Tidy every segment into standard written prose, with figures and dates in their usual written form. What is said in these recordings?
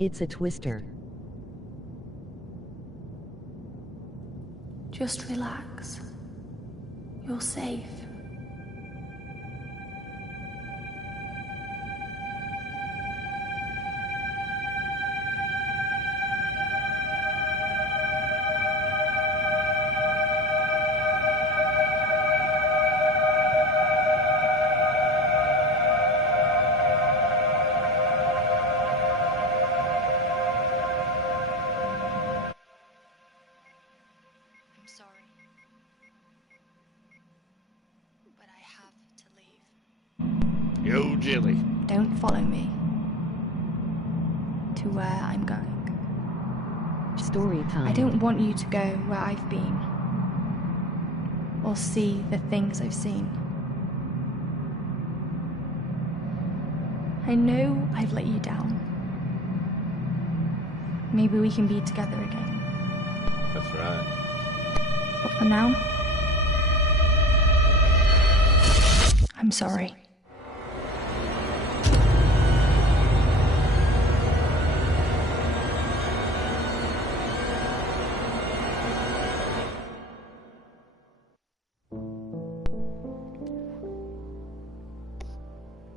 It's a twister. Just relax. You're safe. Yo, Jilly. Don't follow me to where I'm going. Story time. I don't want you to go where I've been or see the things I've seen. I know I've let you down. Maybe we can be together again. That's right. But for now, I'm sorry.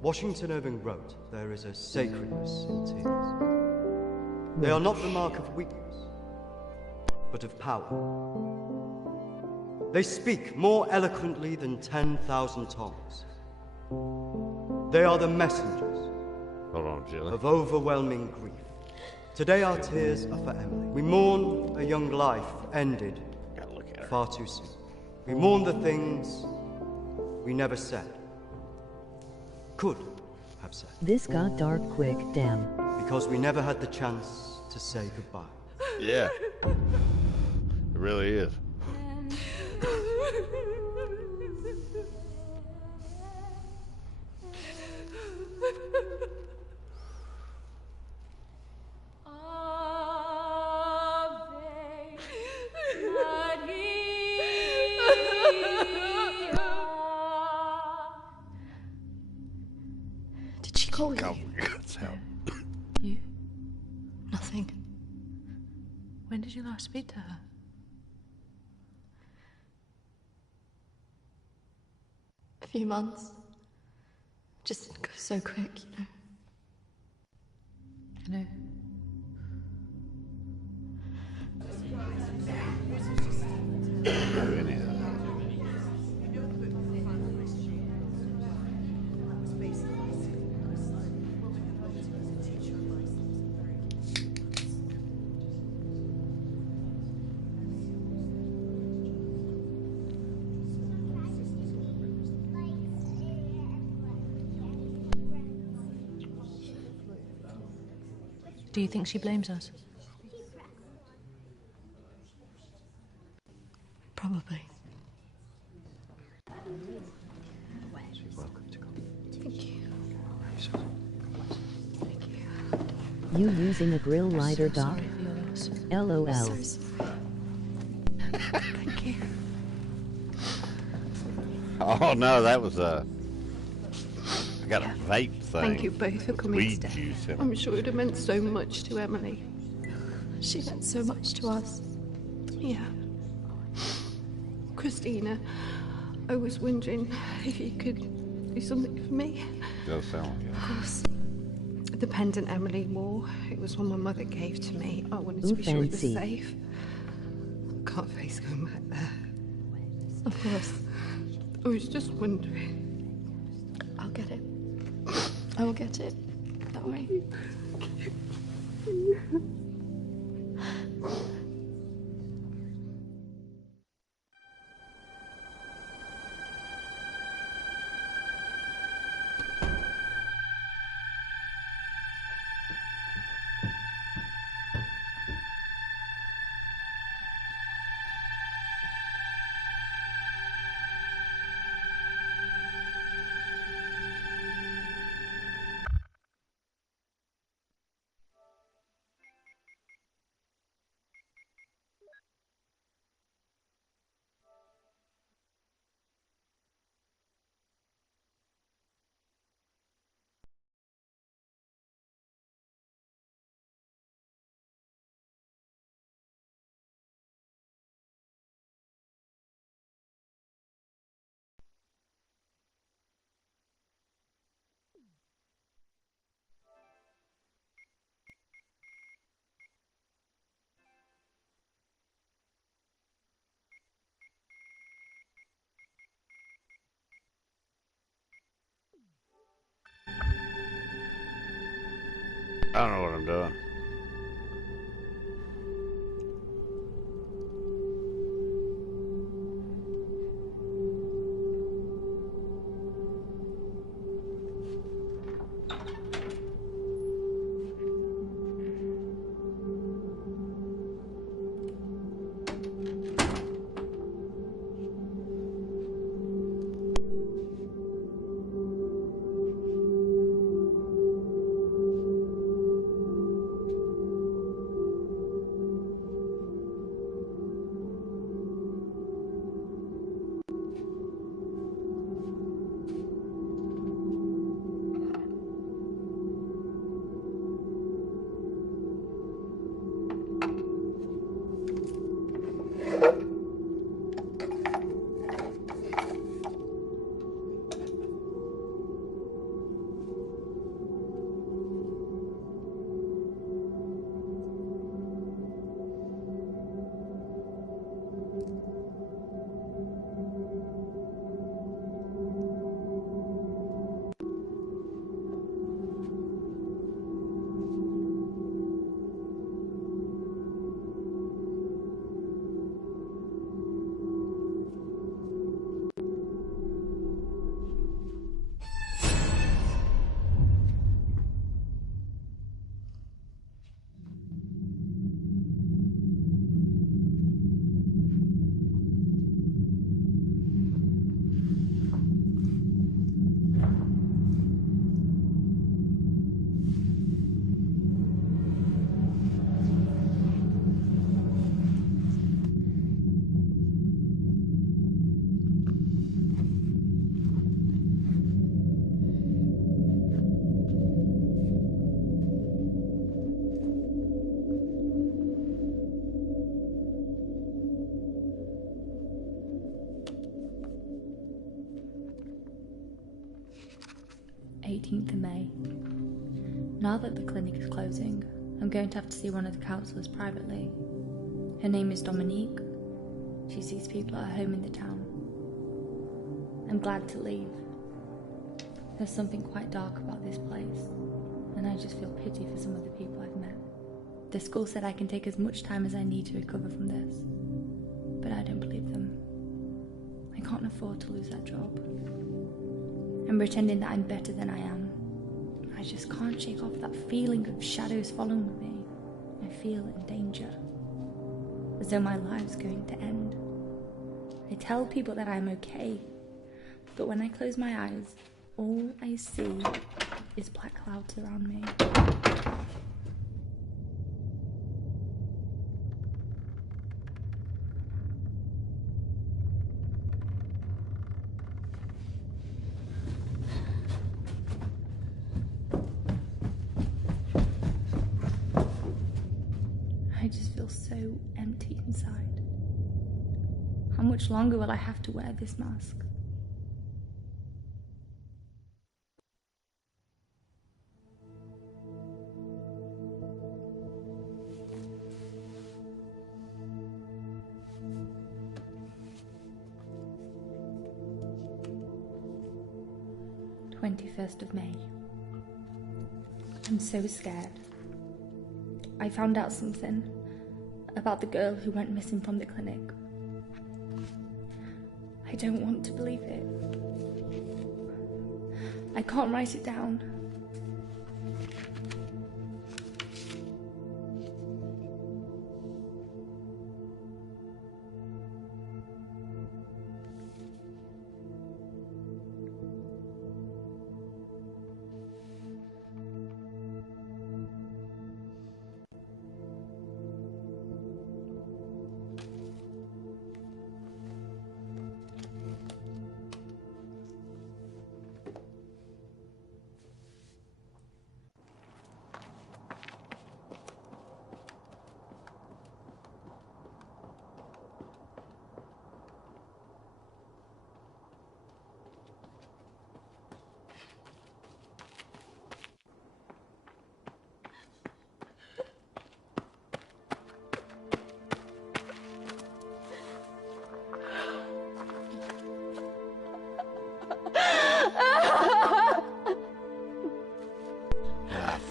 Washington Irving wrote, "There is a sacredness in tears. They are not the mark of weakness, but of power. They speak more eloquently than 10,000 tongues. They are the messengers Hold on, Jilly. of overwhelming grief. Today our tears are for Emily. We mourn a young life ended Gotta look at her. far too soon. We mourn the things we never said. Could have said. This got dark quick, damn. Because we never had the chance to say goodbye. Yeah. It really is. Did she call you? Come, let's help. You? Nothing. When did you last speak to her? A few months. Just goes so quick, you know. I know. Do you think she blames us? Probably. She's welcome to come. Thank you. You using a grill lighter, Doc? Sorry for your loss. LOL. So sorry. Thank you. Oh no, that was I got a vape thing. Thank you both for coming Weed today. juice. I'm sure it would have meant so much to Emily. She meant so much to us. Yeah. Christina, I was wondering if you could do something for me. Does sound like it. Of course. The pendant Emily wore, it was one my mother gave to me. I wanted to Ooh, be sure it was fancy. safe. Can't face going back there. Of course. I was just wondering. I'll get it. I will get it. Don't worry. I don't know what I'm doing. Of May. Now that the clinic is closing, I'm going to have to see one of the counsellors privately. Her name is Dominique. She sees people at her home in the town. I'm glad to leave. There's something quite dark about this place, and I just feel pity for some of the people I've met. The school said I can take as much time as I need to recover from this, but I don't believe them. I can't afford to lose that job. I'm pretending that I'm better than I am. I just can't shake off that feeling of shadows following me. I feel in danger, as though my life's going to end. I tell people that I'm okay, but when I close my eyes, all I see is black clouds around me. I just feel so empty inside. How much longer will I have to wear this mask? of May. I'm so scared. I found out something about the girl who went missing from the clinic. I don't want to believe it. I can't write it down.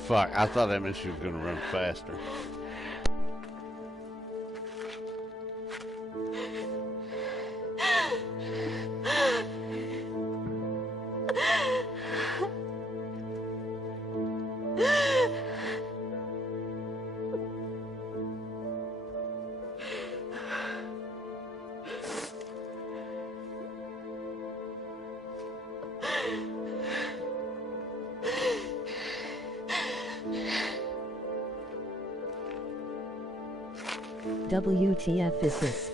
Fuck, I thought that meant she was gonna run faster. WTF is this?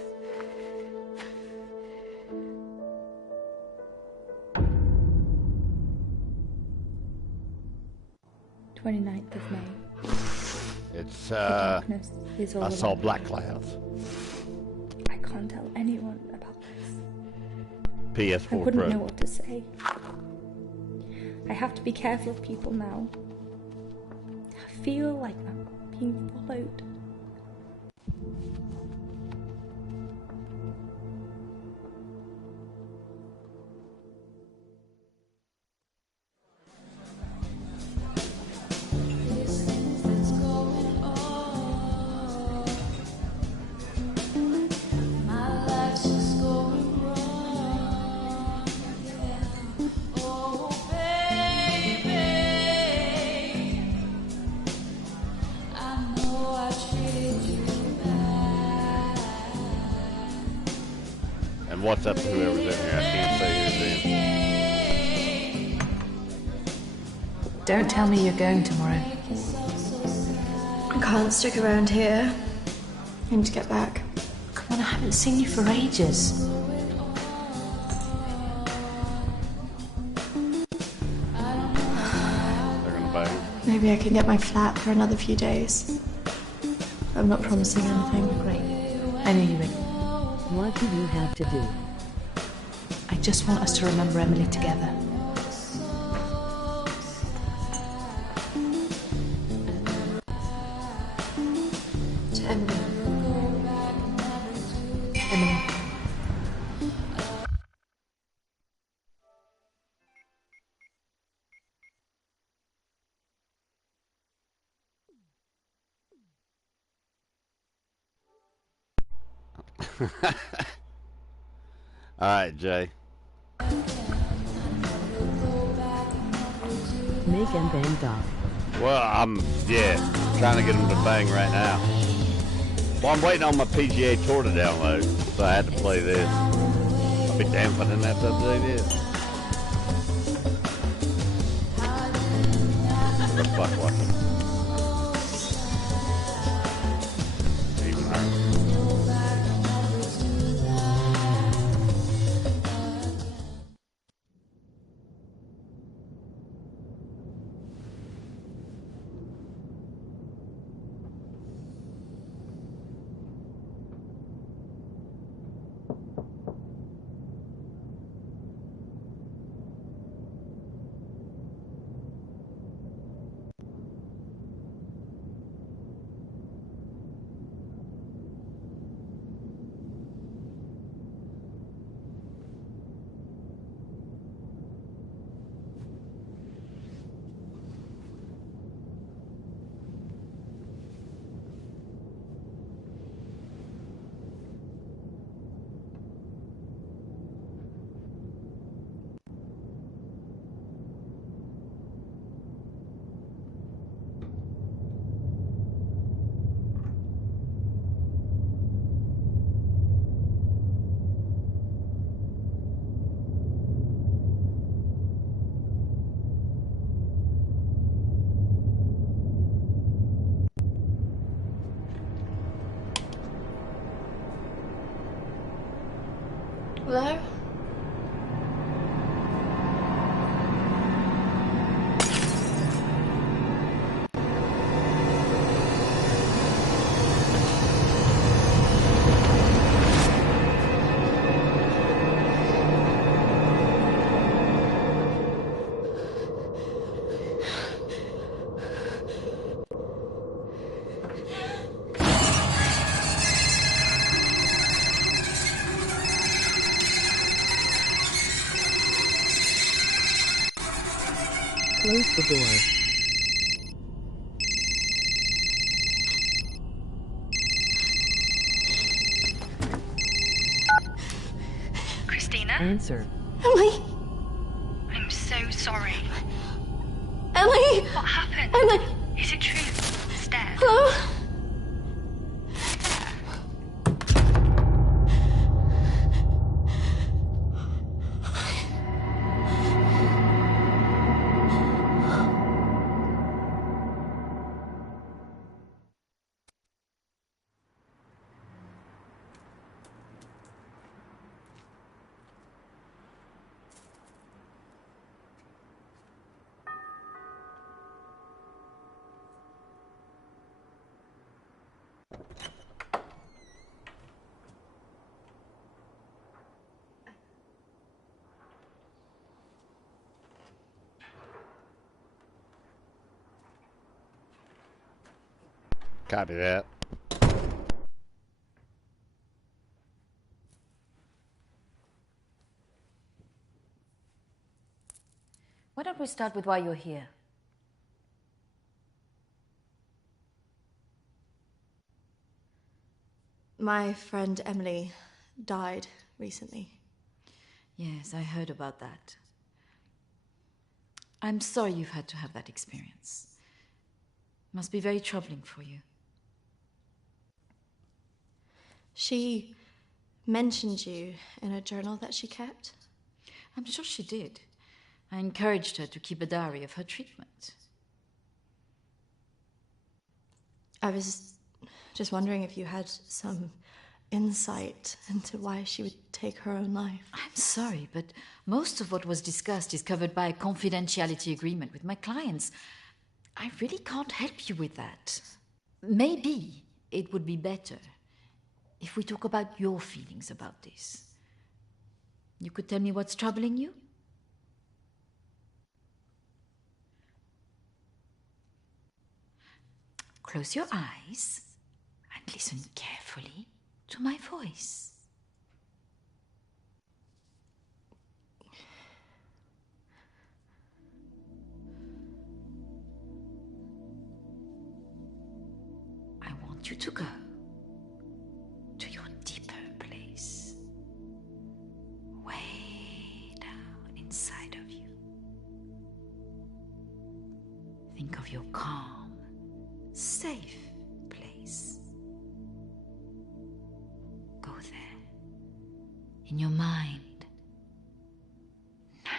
"29th of May. It's The darkness is all I saw around. black clouds. I can't tell anyone about this. I PS4 wouldn't Pro. know what to say. I have to be careful of people now. I feel like I'm being followed. And what's up to whoever's in here? I can't say who's in. Don't tell me you're going tomorrow. I can't stick around here. I need to get back. Come on, I haven't seen you for ages. They're gonna bang. Maybe I can get my flat for another few days. I'm not promising anything. Great. I knew you would. What do you have to do? I just want us to remember Emily together. To Emily. Emily. All right, Jay. Make and bang Doc. Well, I'm trying to get them to bang right now. Well, I'm waiting on my PGA Tour to download, so I had to play this. I'll be damned if I didn't have to update it. But fuck watching. Even higher. Hello? Close the door. Answer. Emily! I'm so sorry. Emily! What happened? Emily! Is it true? Steph? Hello? Copy that. Why don't we start with why you're here? My friend Emily died recently. Yes, I heard about that. I'm sorry you've had to have that experience. Must be very troubling for you. She mentioned you in a journal that she kept. I'm sure she did. I encouraged her to keep a diary of her treatment. I was just wondering if you had some insight into why she would take her own life. I'm sorry, but most of what was discussed is covered by a confidentiality agreement with my clients. I really can't help you with that. Maybe it would be better if we talk about your feelings about this. You could tell me what's troubling you? Close your eyes and listen carefully to my voice. I want you to go to your deeper place, way down inside of you. Think of your calm, safe place. Go there, in your mind, now.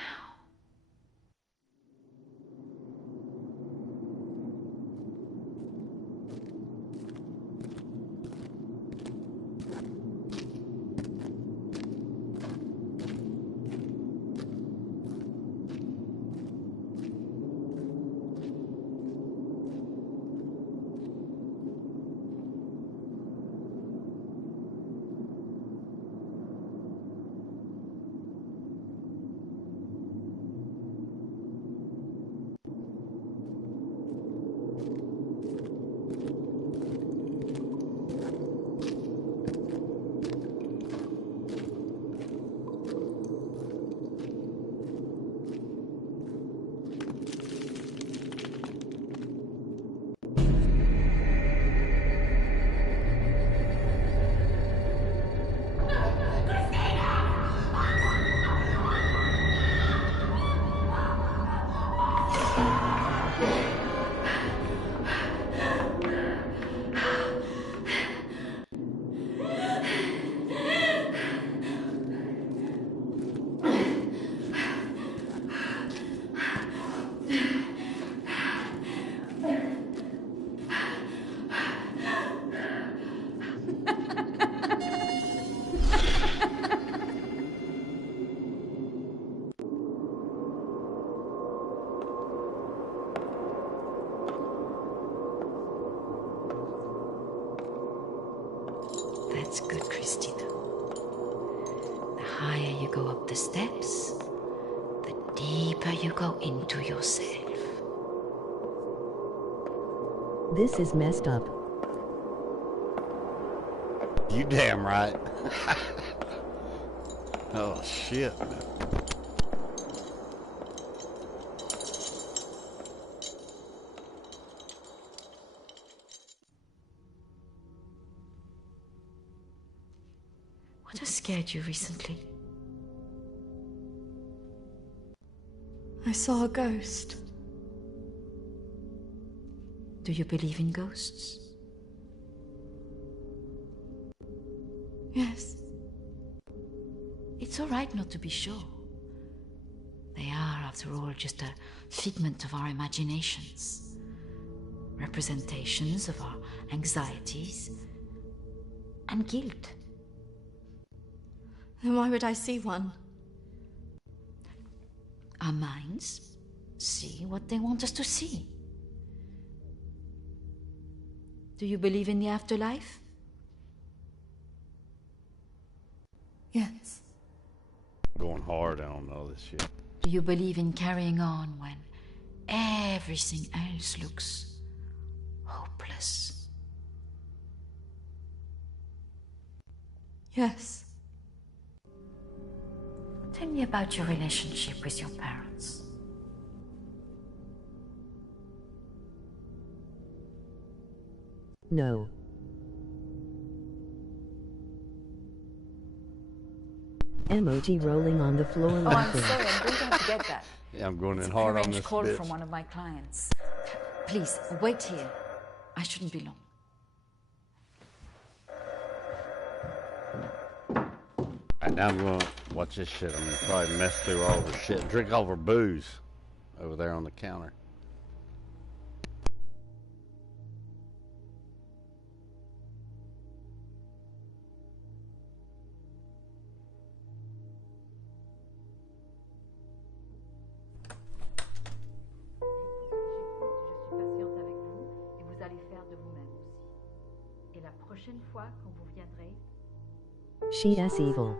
That's good, Christina. The higher you go up the steps, the deeper you go into yourself. This is messed up. You damn right. Oh, shit. What has scared you recently? I saw a ghost. Do you believe in ghosts? Yes. It's all right not to be sure. They are, after all, just a figment of our imaginations. Representations of our anxieties and guilt. Then why would I see one? Our minds see what they want us to see. Do you believe in the afterlife? Yes. Going hard on all this shit. Do you believe in carrying on when everything else looks hopeless? Yes. Tell me about your relationship with your parents. No. Emoji rolling on the floor Oh, I'm laughing. sorry, I'm going to have to get that. Yeah, I'm going It's in a hard on prearranged this call bitch. from one of my clients. Please, wait here. I shouldn't be long. Right now I'm going to watch this shit. I'm going to probably mess through all the shit. Drink all of her booze over there on the counter. She is evil.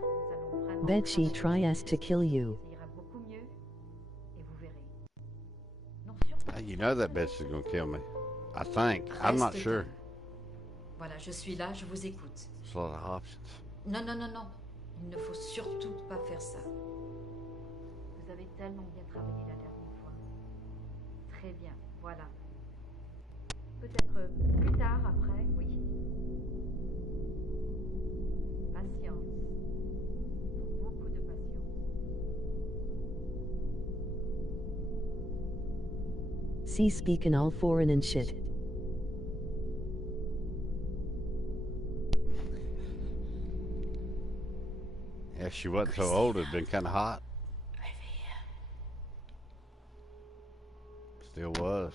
Bet she tries to kill you. You know that bitch is going to kill me. I think. I'm not sure. Voilà, je suis là, je vous écoute. There's a lot of options. Non, non, non, non. Il ne faut surtout pas faire ça. Vous avez tellement bien travaillé la dernière fois. Très bien, voilà. Peut-être plus tard, après, oui. Patience. Beaucoup de patience. See speaking all foreign and shit. If she wasn't so old, it'd been kind of hot. Still was.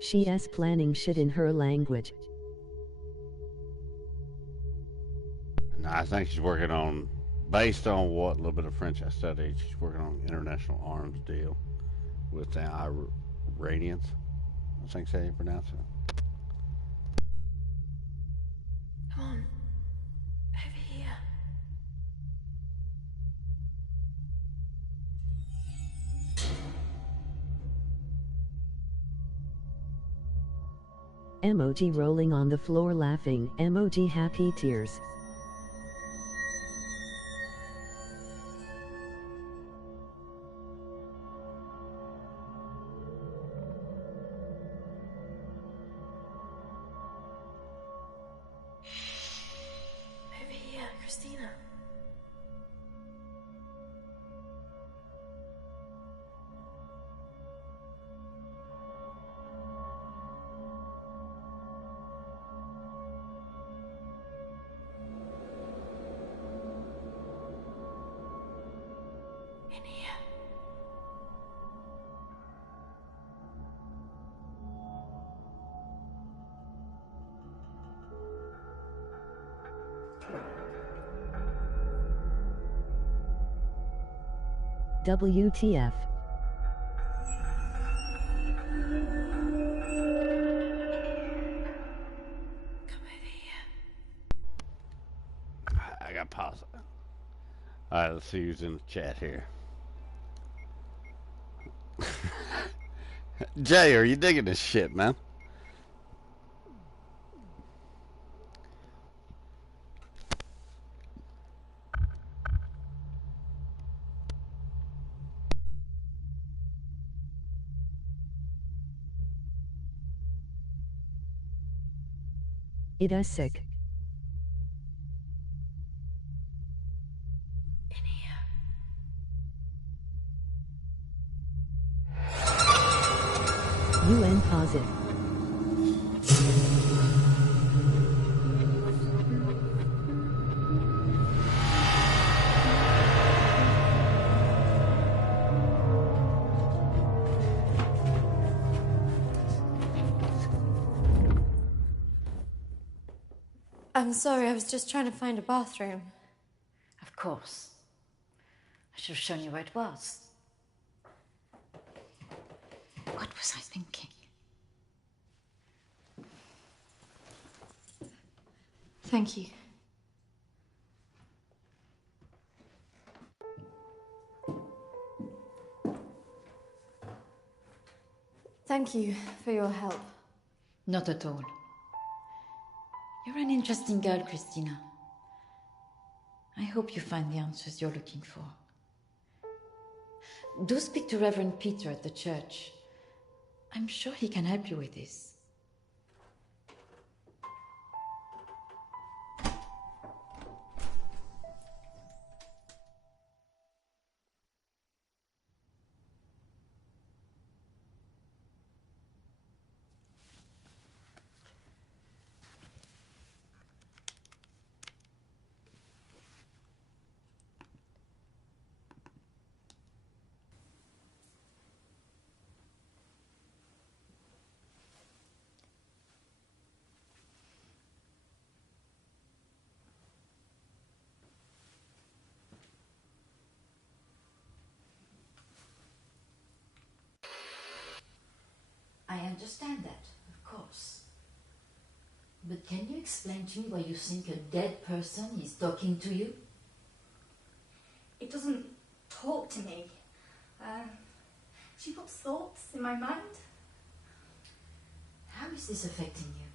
She is planning shit in her language. No, I think she's working on, based on what little bit of French I studied, she's working on an international arms deal with the Iranians. I think that's how you pronounce it. Come on. Over here. Emoji rolling on the floor laughing. Emoji happy tears. Over here, Christina. In here. WTF. Come over here. I got pause it. Alright, let's see who's in the chat here. Jay, are you digging this shit, man? It is sick. In here. UN positive. I'm sorry, I was just trying to find a bathroom. Of course. I should have shown you where it was. What was I thinking? Thank you. Thank you for your help. Not at all. You're an interesting girl, Christina. I hope you find the answers you're looking for. Do speak to Reverend Peter at the church. I'm sure he can help you with this. I understand that, of course. But can you explain to me why you think a dead person is talking to you? It doesn't talk to me. She puts thoughts in my mind. How is this affecting you?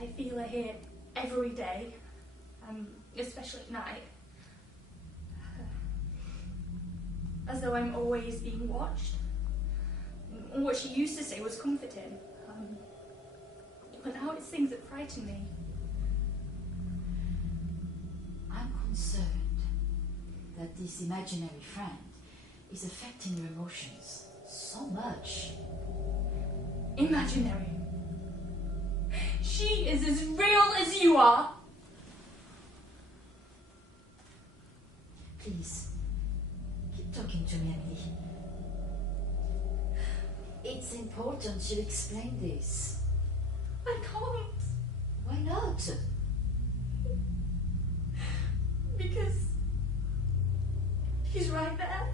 I feel her here every day, especially at night. As though I'm always being watched. What she used to say was comforting. But now it's things that frighten me. I'm concerned that this imaginary friend is affecting your emotions so much. Imaginary. She is as real as you are. Please, keep talking to me, Emily. It's important you explain this. I can't. Why not? Because he's right there,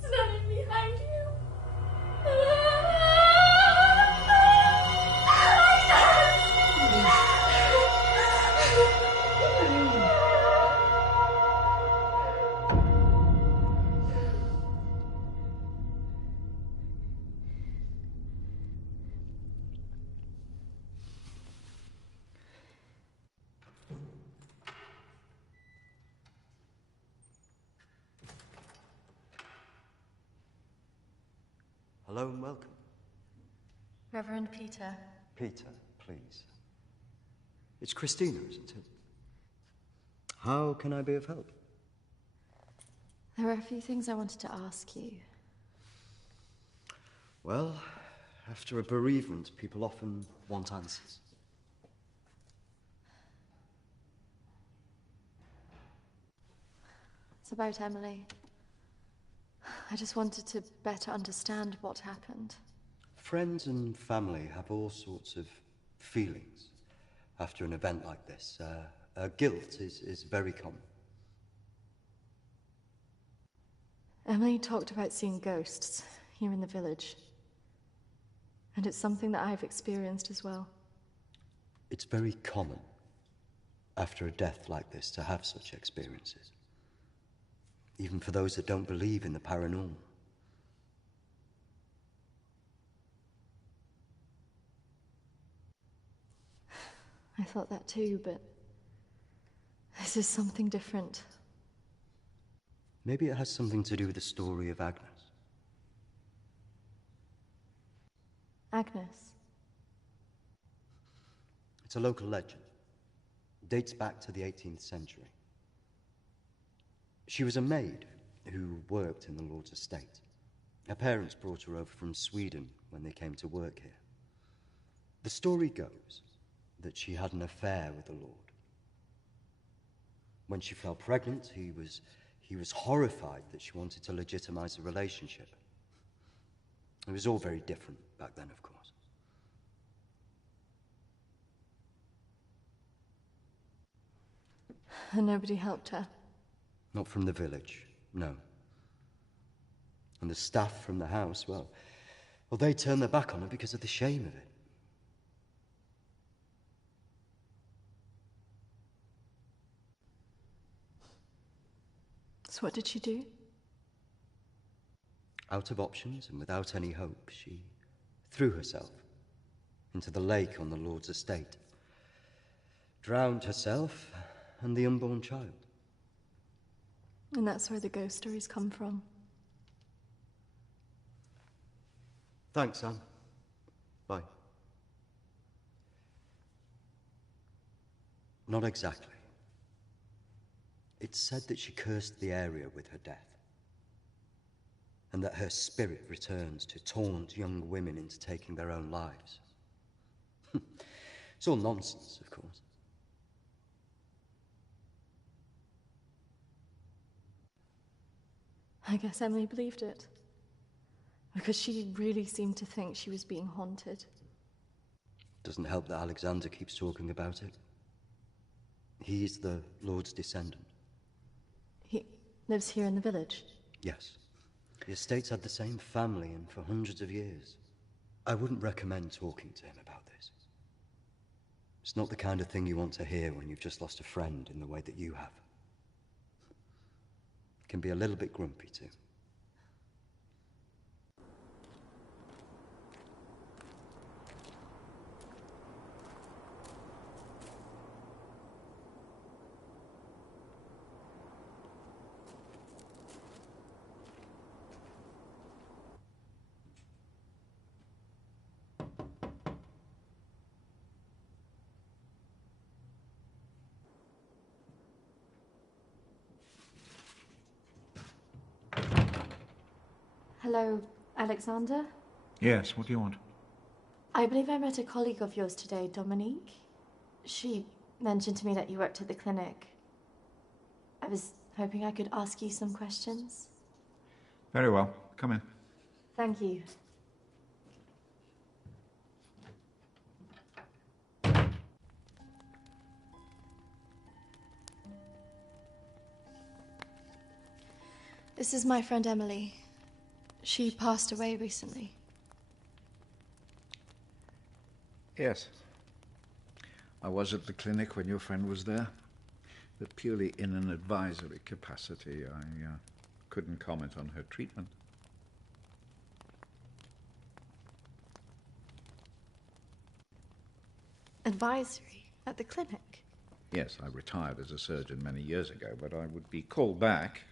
standing behind you. Hello and welcome. Reverend Peter. Peter, please. It's Christina, isn't it? How can I be of help? There are a few things I wanted to ask you. Well, after a bereavement, people often want answers. It's about Emily. I just wanted to better understand what happened. Friends and family have all sorts of feelings after an event like this. Guilt is very common. Emily talked about seeing ghosts here in the village. And it's something that I've experienced as well. It's very common after a death like this to have such experiences. Even for those that don't believe in the paranormal. I thought that too, but this is something different. Maybe it has something to do with the story of Agnes. Agnes? It's a local legend. It dates back to the 18th century. She was a maid who worked in the Lord's estate. Her parents brought her over from Sweden when they came to work here. The story goes that she had an affair with the Lord. When she fell pregnant, he was horrified that she wanted to legitimize the relationship. It was all very different back then, of course. And nobody helped her? Not from the village, no. And the staff from the house, well, they turned their back on her because of the shame of it. So what did she do? Out of options and without any hope, she threw herself into the lake on the Lord's estate, drowned herself and the unborn child. And that's where the ghost stories come from. Thanks, Anne. Bye. Not exactly. It's said that she cursed the area with her death, and that her spirit returns to taunt young women into taking their own lives. It's all nonsense, of course. I guess Emily believed it. Because she really seemed to think she was being haunted. Doesn't help that Alexander keeps talking about it. He's the Lord's descendant. He lives here in the village? Yes. The estate's had the same family and for hundreds of years. I wouldn't recommend talking to him about this. It's not the kind of thing you want to hear when you've just lost a friend in the way that you have. Can be a little bit grumpy too. Hello, Alexander? Yes, what do you want? I believe I met a colleague of yours today, Dominique. She mentioned to me that you worked at the clinic. I was hoping I could ask you some questions. Very well. Come in. Thank you. This is my friend Emily. She passed away recently. Yes. I was at the clinic when your friend was there, but purely in an advisory capacity. I couldn't comment on her treatment. Advisory? At the clinic? Yes, I retired as a surgeon many years ago, but I would be called back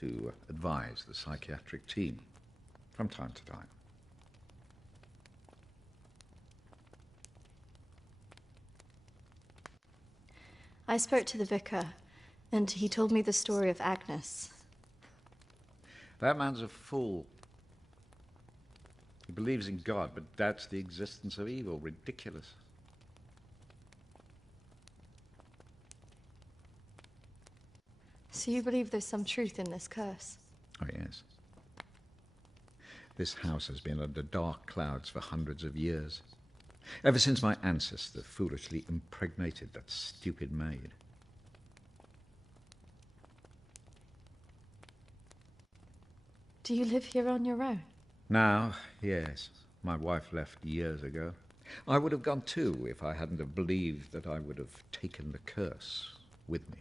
to advise the psychiatric team from time to time. I spoke to the vicar, and he told me the story of Agnes. That man's a fool. He believes in God, but doubts the existence of evil. Ridiculous. So you believe there's some truth in this curse? Oh, yes. This house has been under dark clouds for hundreds of years. Ever since my ancestor foolishly impregnated that stupid maid. Do you live here on your own? Now, yes. My wife left years ago. I would have gone too if I hadn't have believed that I would have taken the curse with me.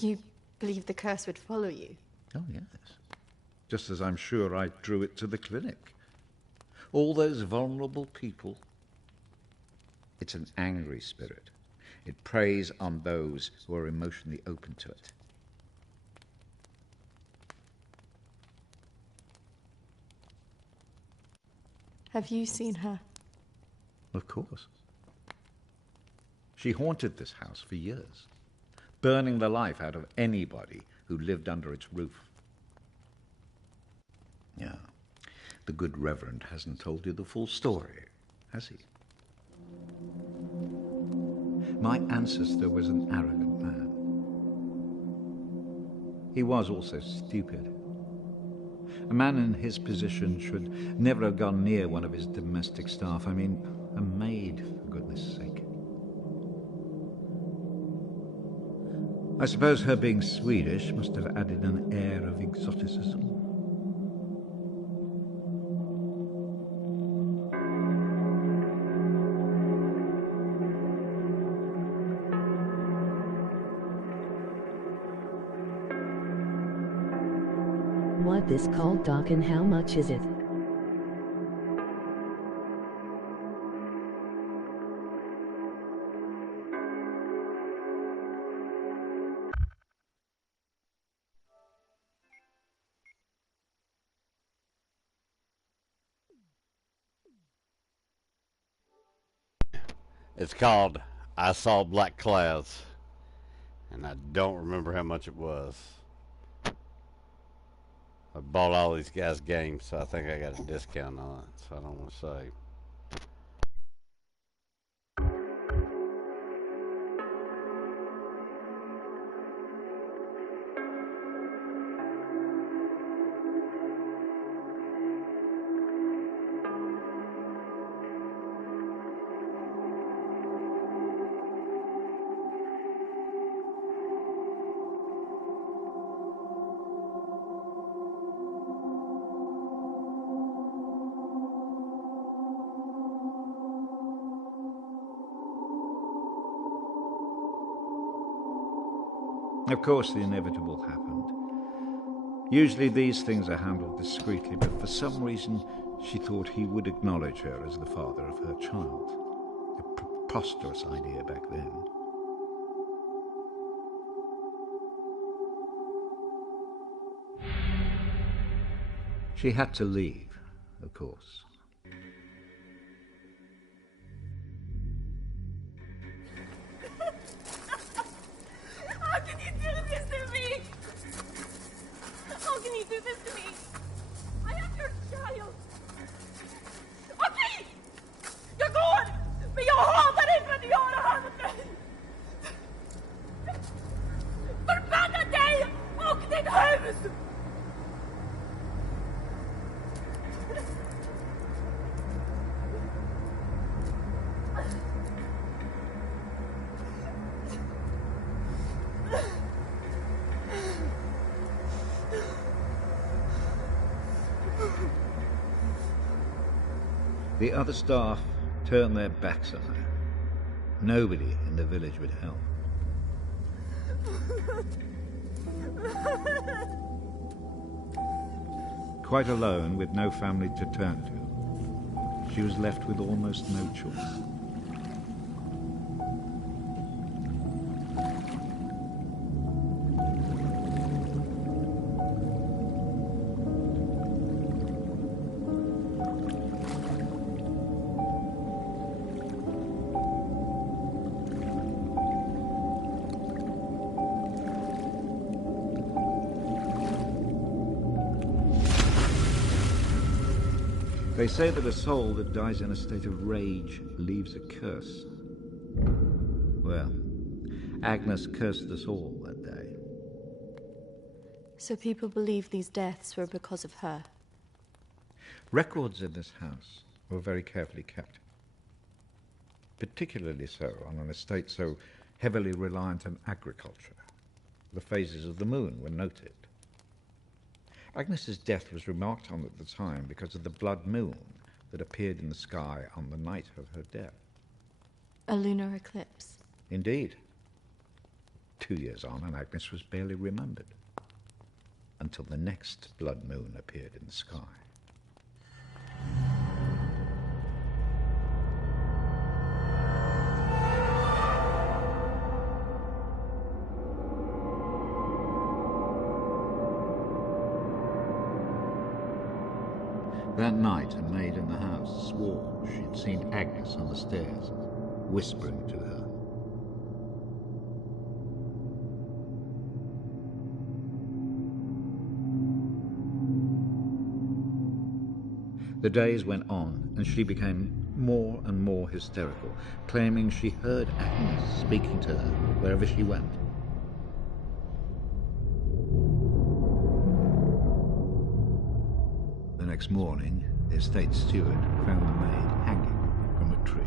You believe the curse would follow you? Oh, yes. Just as I'm sure I drew it to the clinic. All those vulnerable people. It's an angry spirit. It preys on those who are emotionally open to it. Have you seen her? Of course. She haunted this house for years, burning the life out of anybody who lived under its roof. Yeah, the good Reverend hasn't told you the full story, has he? My ancestor was an arrogant man. He was also stupid. A man in his position should never have gone near one of his domestic staff. I mean, a maid, for goodness sake. I suppose her being Swedish must have added an air of exoticism. What this called, Doc, and how much is it? It's called I Saw Black Clouds, and I don't remember how much it was. I bought all these guys games, so I think I got a discount on it, so I don't want to say. Of course, the inevitable happened. Usually these things are handled discreetly, but for some reason she thought he would acknowledge her as the father of her child. A preposterous idea back then. She had to leave, of course. How can you do this to me? How can you do this to me? I am your child. Okej! Jag går! Men jag hatar dig för att göra det här mot mig! Förbanna dig och ditt hus! The other staff turned their backs on her. Nobody in the village would help. Quite alone, with no family to turn to, she was left with almost no choice. They say that a soul that dies in a state of rage leaves a curse. Well, Agnes cursed us all that day. So people believe these deaths were because of her. Records in this house were very carefully kept. Particularly so on an estate so heavily reliant on agriculture. The phases of the moon were noted. Agnes's death was remarked on at the time because of the blood moon that appeared in the sky on the night of her death. A lunar eclipse. Indeed. 2 years on, and Agnes was barely remembered, until the next blood moon appeared in the sky. That night, a maid in the house swore she'd seen Agnes on the stairs, whispering to her. The days went on, and she became more and more hysterical, claiming she heard Agnes speaking to her wherever she went. The next morning, the estate steward found the maid hanging from a tree.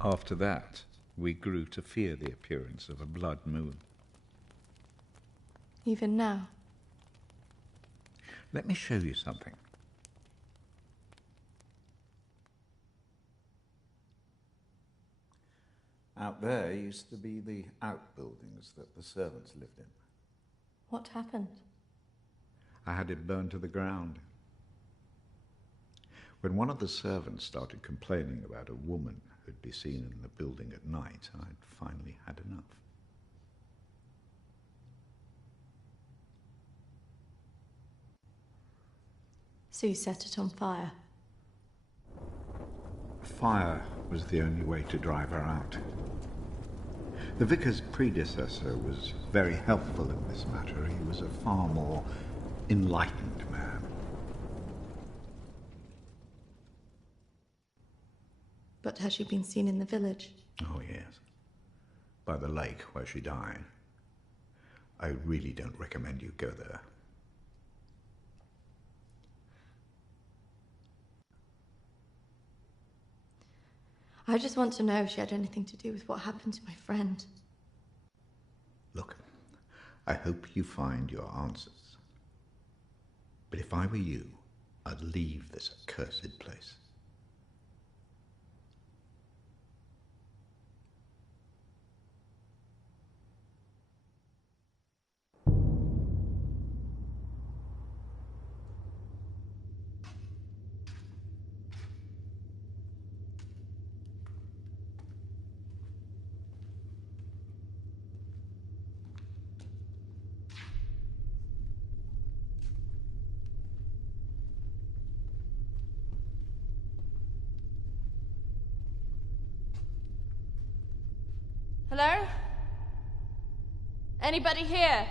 After that, we grew to fear the appearance of a blood moon. Even now? Let me show you something. Out there used to be the outbuildings that the servants lived in. What happened? I had it burned to the ground. When one of the servants started complaining about a woman who'd be seen in the building at night, I'd finally had enough. So you set it on fire? Fire was the only way to drive her out. The vicar's predecessor was very helpful in this matter. He was a far more enlightened man. But has she been seen in the village? Oh, yes. By the lake where she died. I really don't recommend you go there. I just want to know if she had anything to do with what happened to my friend. Look, I hope you find your answers. But if I were you, I'd leave this accursed place. Hello? Anybody here?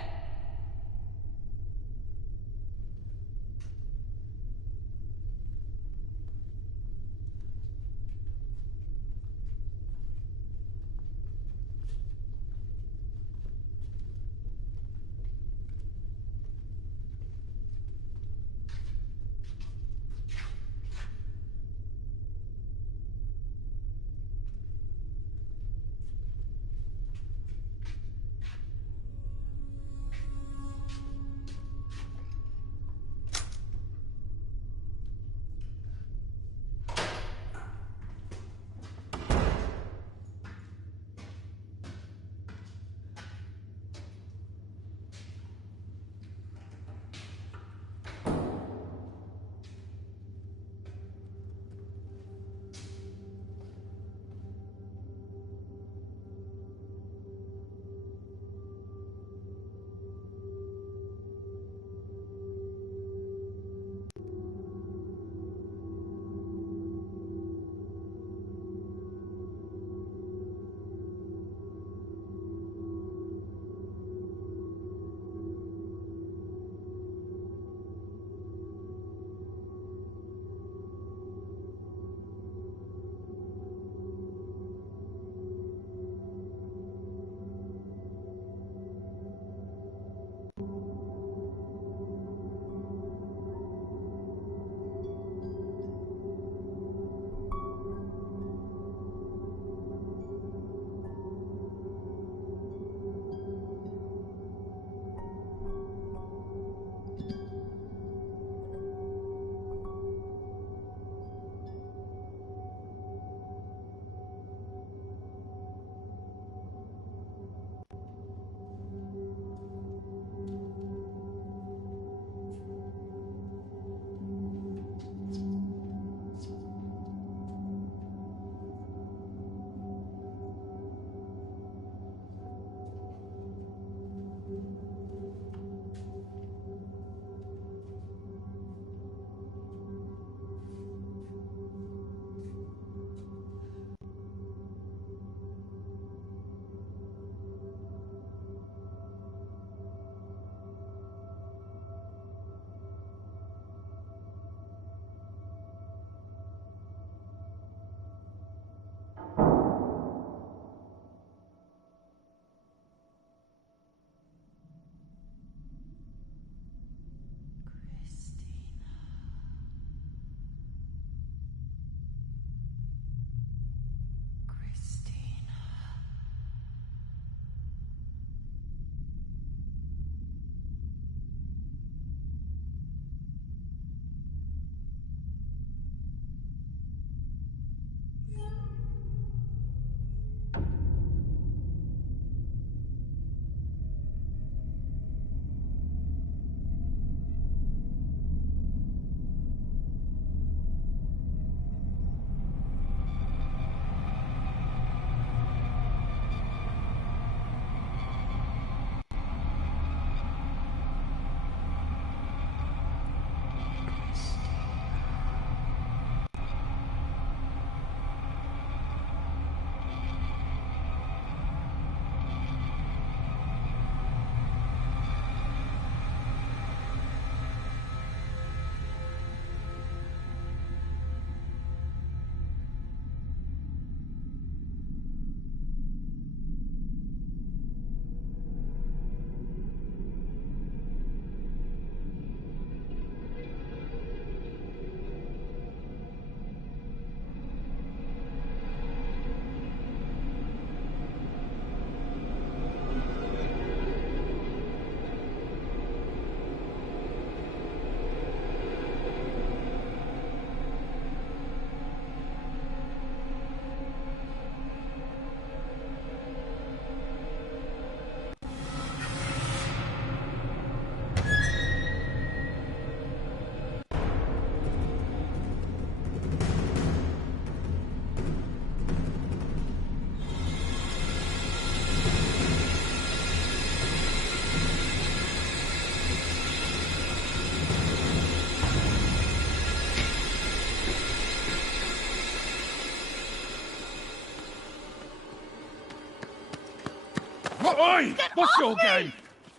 Oi! What's off your me! game?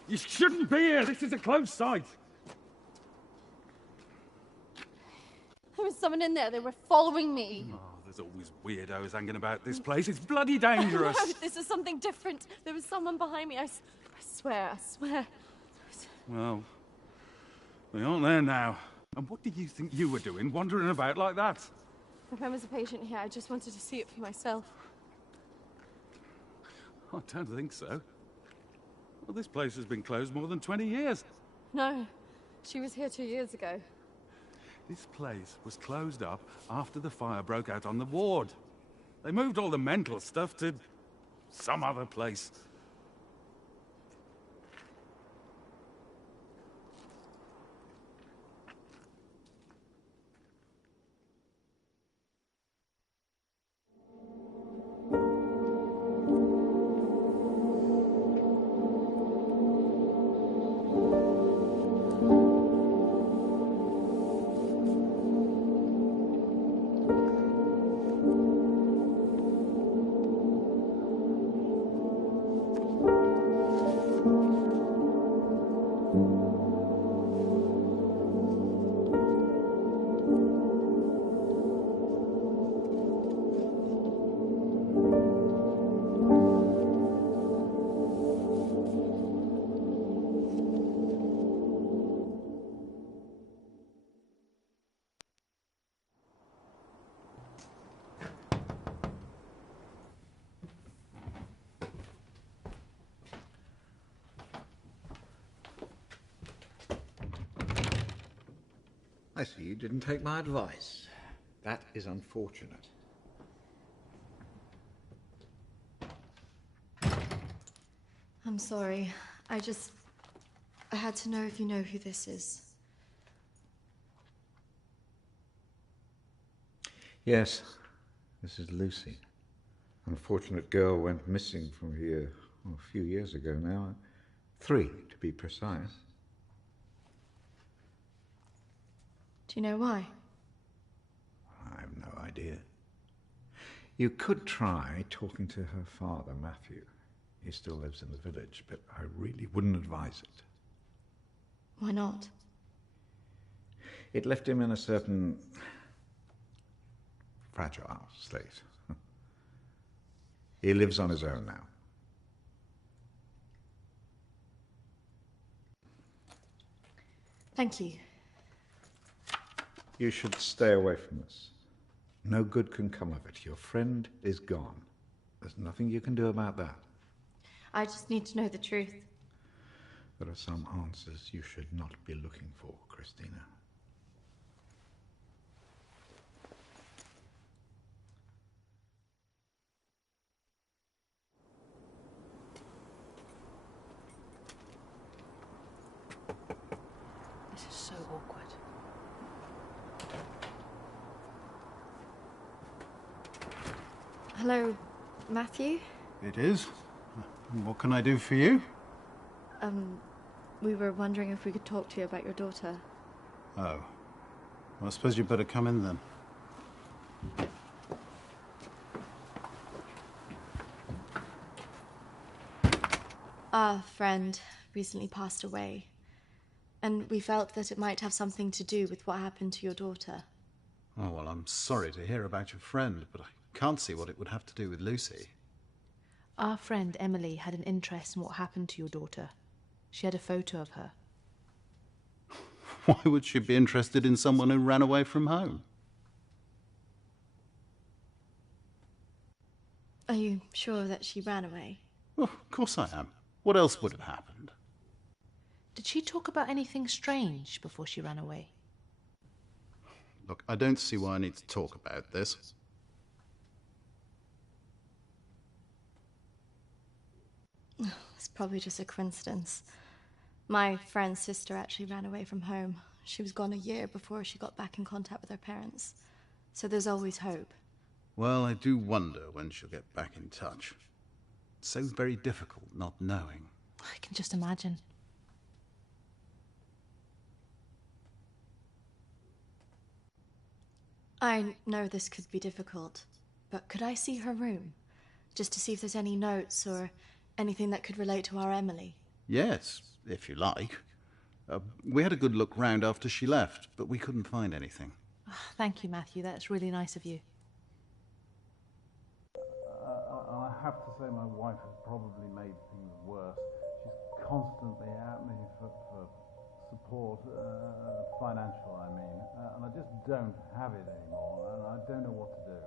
You shouldn't be here. This is a closed site. There was someone in there. They were following me. Oh, there's always weirdos hanging about this place. It's bloody dangerous. No, this is something different. There was someone behind me. I swear. Well, we aren't there now. And what did you think you were doing, wandering about like that? My friend was a patient here. I just wanted to see it for myself. I don't think so. Well, this place has been closed more than 20 years. No, she was here 2 years ago. This place was closed up after the fire broke out on the ward. They moved all the mental stuff to some other place. I see you didn't take my advice. That is unfortunate. I'm sorry. I had to know if you know who this is. Yes, this is Lucy. Unfortunate girl went missing from here a few years ago now. 3, to be precise. Do you know why? I have no idea. You could try talking to her father, Matthew. He still lives in the village, but I really wouldn't advise it. Why not? It left him in a certain fragile state. He lives on his own now. Thank you. You should stay away from this. No good can come of it. Your friend is gone. There's nothing you can do about that. I just need to know the truth. There are some answers you should not be looking for, Christina. This is so awkward. Hello, Matthew? It is. What can I do for you? We were wondering if we could talk to you about your daughter. Oh. Well, I suppose you'd better come in then. Our friend recently passed away, and we felt that it might have something to do with what happened to your daughter. Oh, well, I'm sorry to hear about your friend, but I can't see what it would have to do with Lucy. Our friend Emily had an interest in what happened to your daughter. She had a photo of her. Why would she be interested in someone who ran away from home? Are you sure that she ran away? Well, of course I am. What else would have happened? Did she talk about anything strange before she ran away? Look, I don't see why I need to talk about this. It's probably just a coincidence. My friend's sister actually ran away from home. She was gone a year before she got back in contact with her parents. So there's always hope. Well, I do wonder when she'll get back in touch. It's so very difficult not knowing. I can just imagine. I know this could be difficult, but could I see her room? Just to see if there's any notes or Anything that could relate to our Emily? Yes, if you like. We had a good look round after she left, but we couldn't find anything. Oh, thank you, Matthew. That's really nice of you. I have to say my wife has probably made things worse. She's constantly at me for support, financial I mean, and I just don't have it anymore, and I don't know what to do.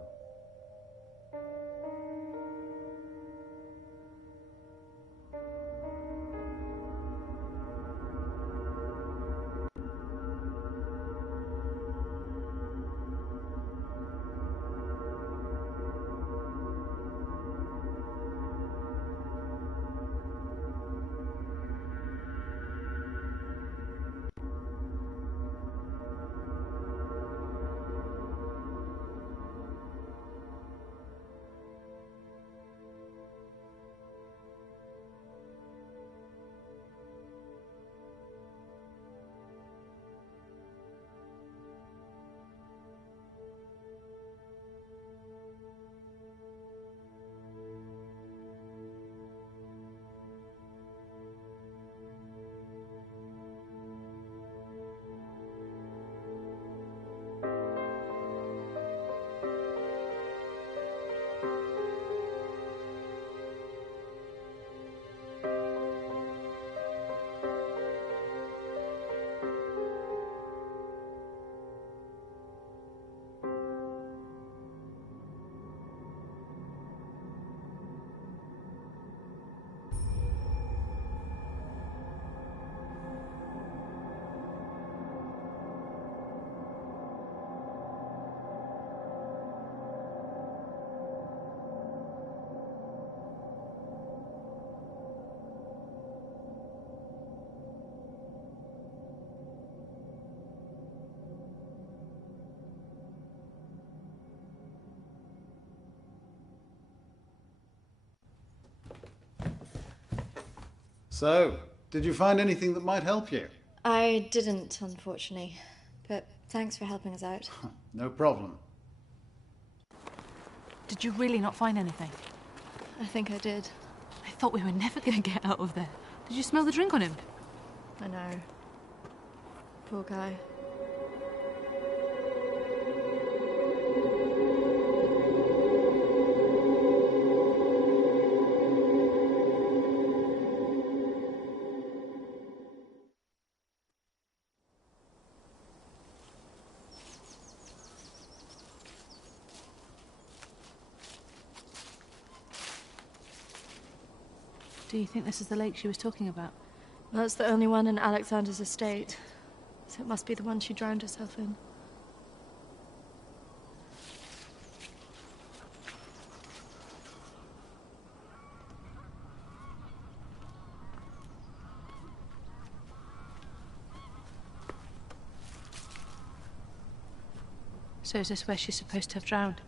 So, did you find anything that might help you? I didn't, unfortunately. But thanks for helping us out. No problem. Did you really not find anything? I think I did. I thought we were never going to get out of there. Did you smell the drink on him? I know. Poor guy. Do you think this is the lake she was talking about? That's the only one in Alexander's estate. So it must be the one she drowned herself in. So is this where she's supposed to have drowned?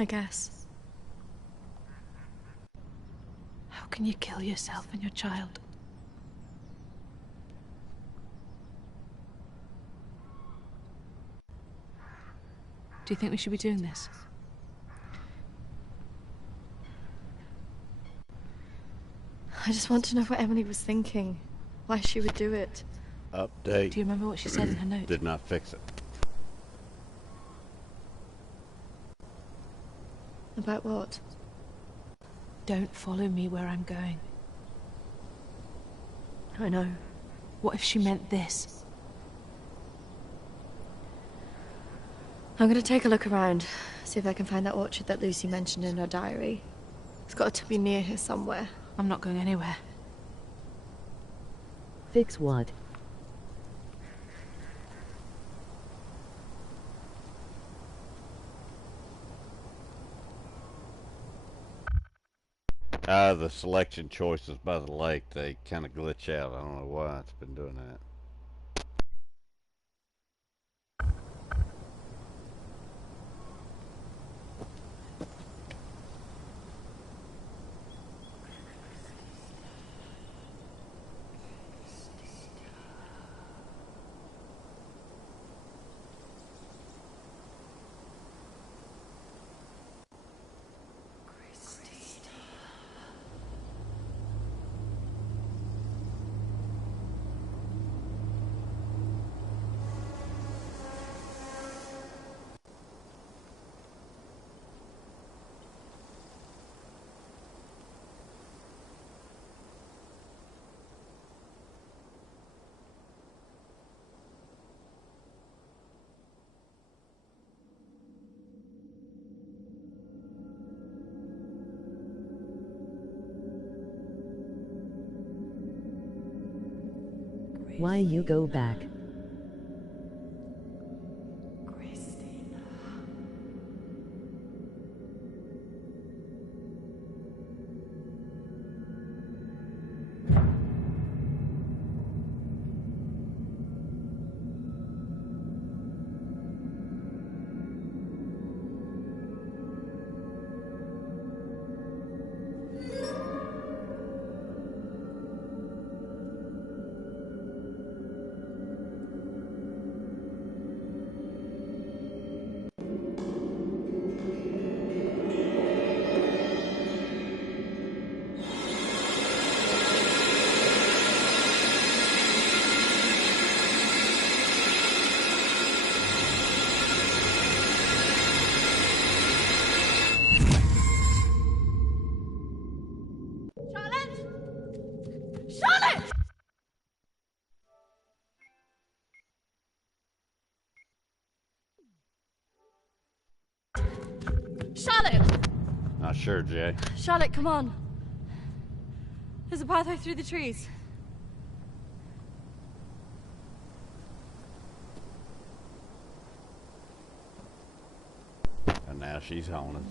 I guess. How can you kill yourself and your child? Do you think we should be doing this? I just want to know what Emily was thinking. Why she would do it. Update. Do you remember what she said in her note? Did not fix it. About what? Don't follow me where I'm going. I know. What if she meant this? I'm going to take a look around, see if I can find that orchard that Lucy mentioned in her diary. It's got to be near here somewhere. I'm not going anywhere. Fix what? The selection choices by the lake, they kind of glitch out. I don't know why it's been doing that. Why you go back? Charlotte! Not sure, Jay. Charlotte, come on. There's a pathway through the trees. And now she's on us.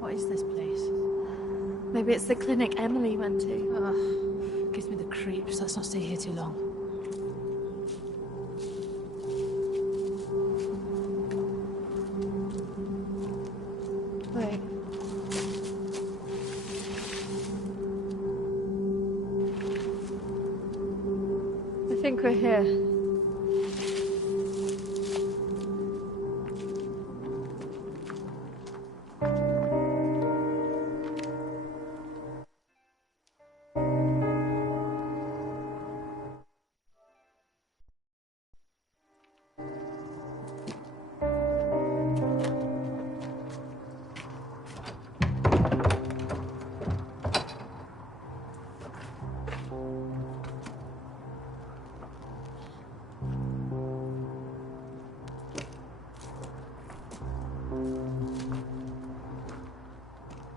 What is this place? Maybe it's the clinic Emily went to. Ugh, gives me the creeps. Let's not stay here too long. Wait. I think we're here.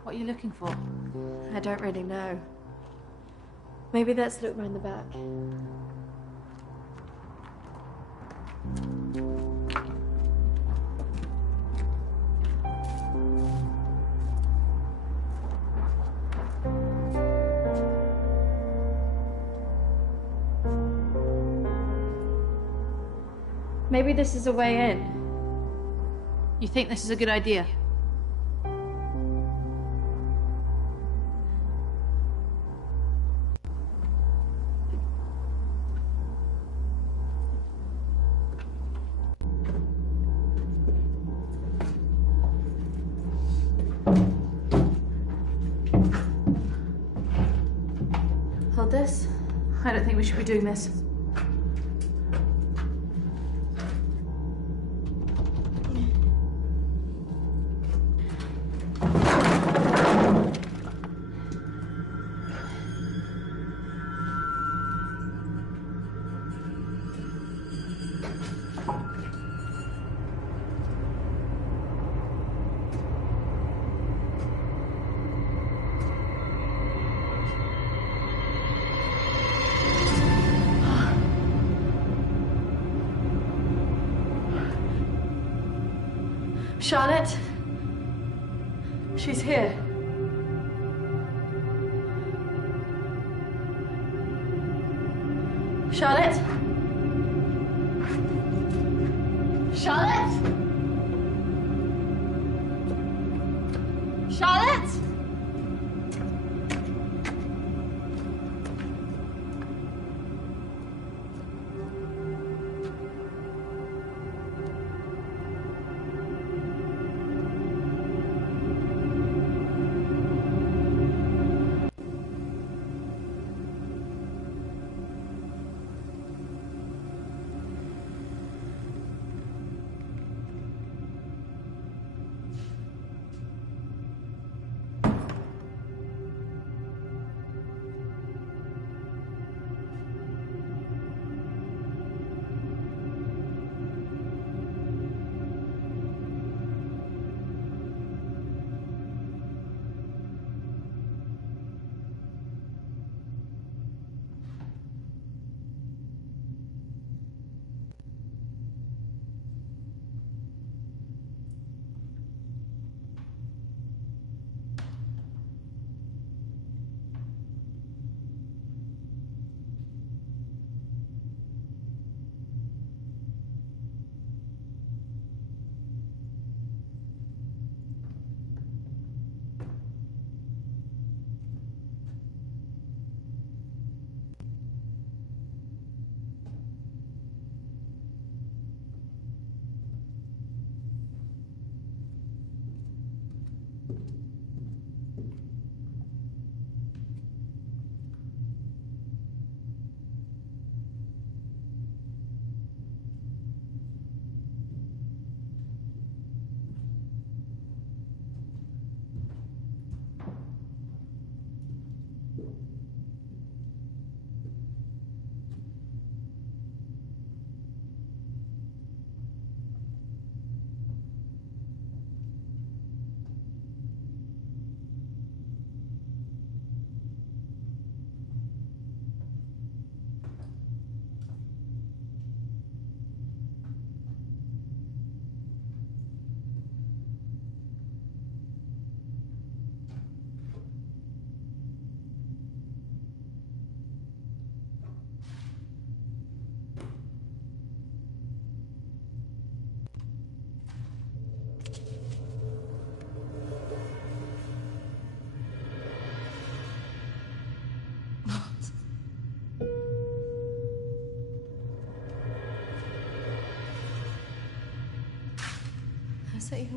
What are you looking for? I don't really know. Maybe let's look round the back. Maybe this is a way in. You think this is a good idea? Hold this. I don't think we should be doing this. Charlotte? She's here. Charlotte? Charlotte? Charlotte?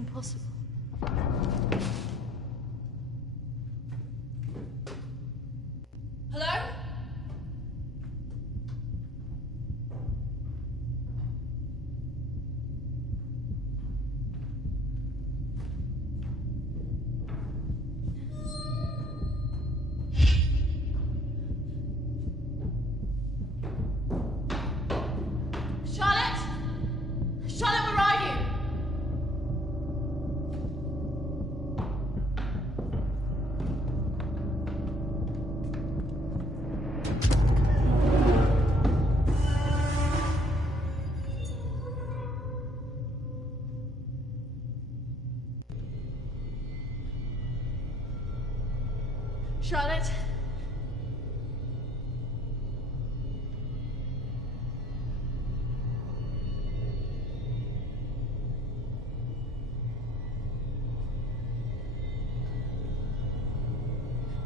even possible? Hello? Charlotte? Charlotte, where are you? Charlotte?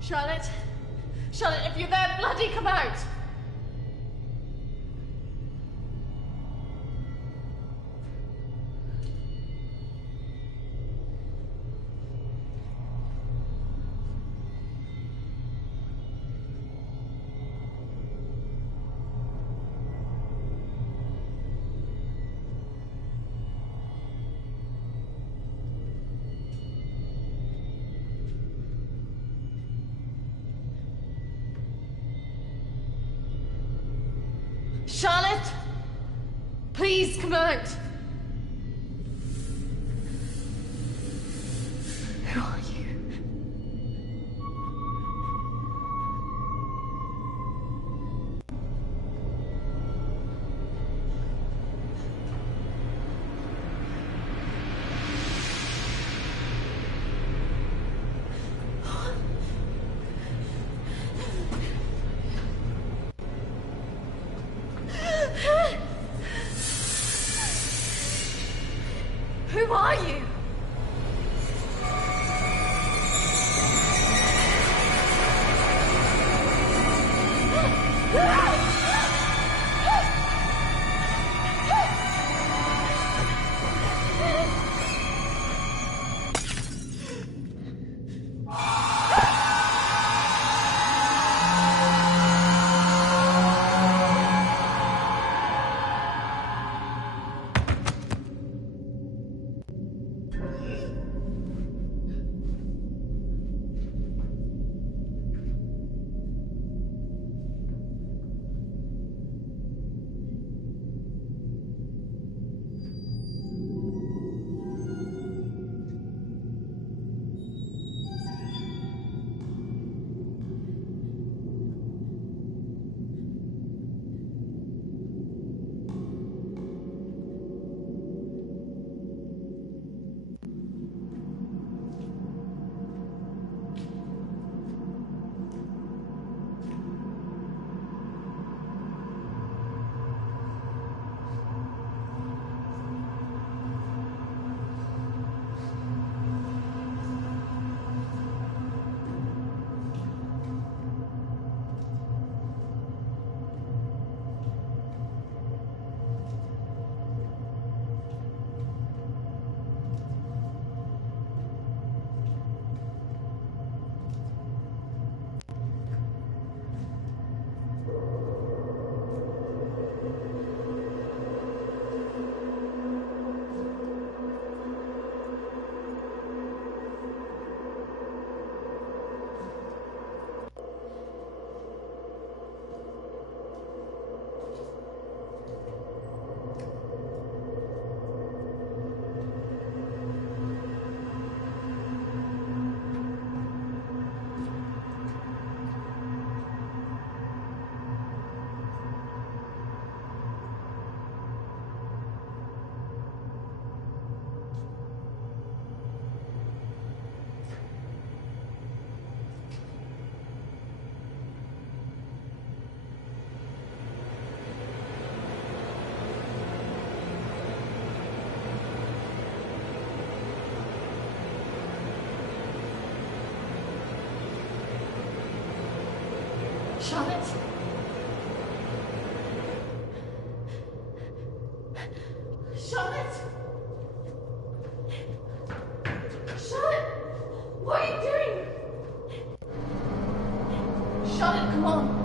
Charlotte? Charlotte, if you're there, bloody come out! Charlotte! Please come out! Who are you? Who are you? Charlotte? Charlotte? Come on.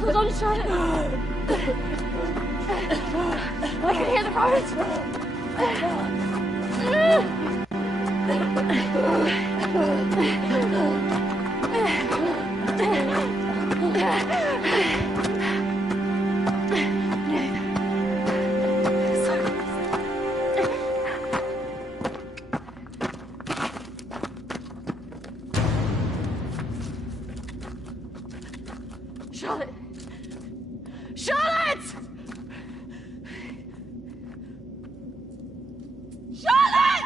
Hold on, Charlotte. I can hear the Charlotte! Charlotte! Charlotte!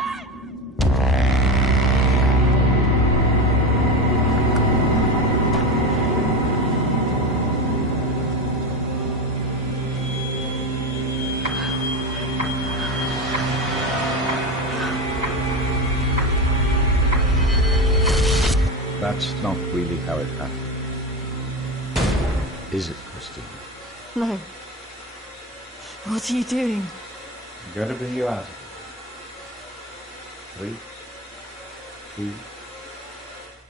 That's not really how it happened. Is it, Christine? No. What are you doing? I'm going to bring you out of it. 3, 2,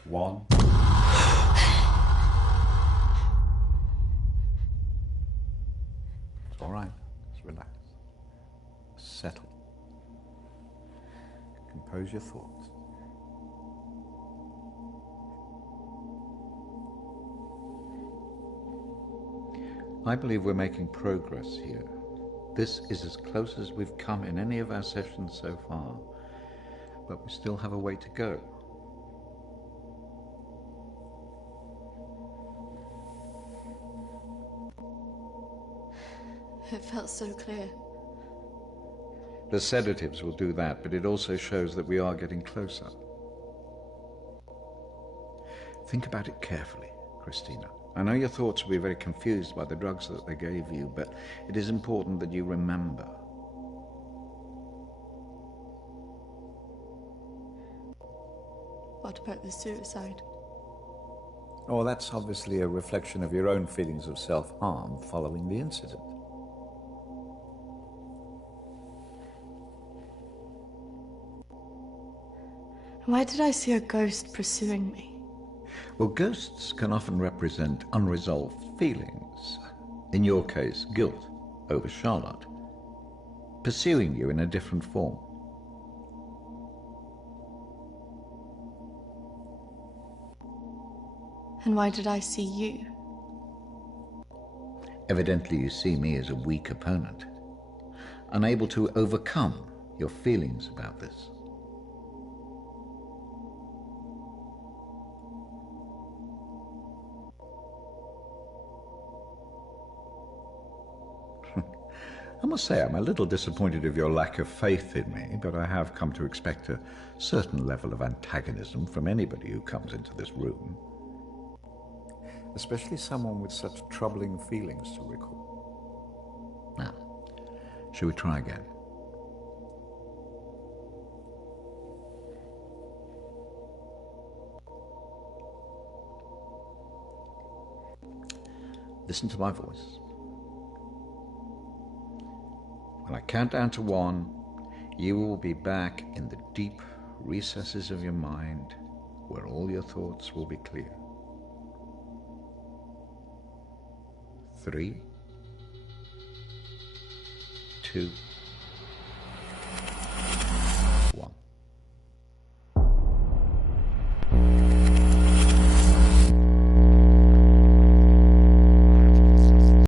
1. It's all right. Just relax. Settle. Compose your thoughts. I believe we're making progress here. This is as close as we've come in any of our sessions so far, but we still have a way to go. It felt so clear. The sedatives will do that, but it also shows that we are getting closer. Think about it carefully, Christina. I know your thoughts will be very confused by the drugs that they gave you, but it is important that you remember. What about the suicide? Oh, that's obviously a reflection of your own feelings of self-harm following the incident. Why did I see a ghost pursuing me? Well, ghosts can often represent unresolved feelings. In your case, guilt over Charlotte, pursuing you in a different form. And why did I see you? Evidently you see me as a weak opponent, unable to overcome your feelings about this. I must say I'm a little disappointed of your lack of faith in me, but I have come to expect a certain level of antagonism from anybody who comes into this room. Especially someone with such troubling feelings to recall. Now, shall we try again? Listen to my voice. When I count down to 1, you will be back in the deep recesses of your mind where all your thoughts will be clear. 3, 2,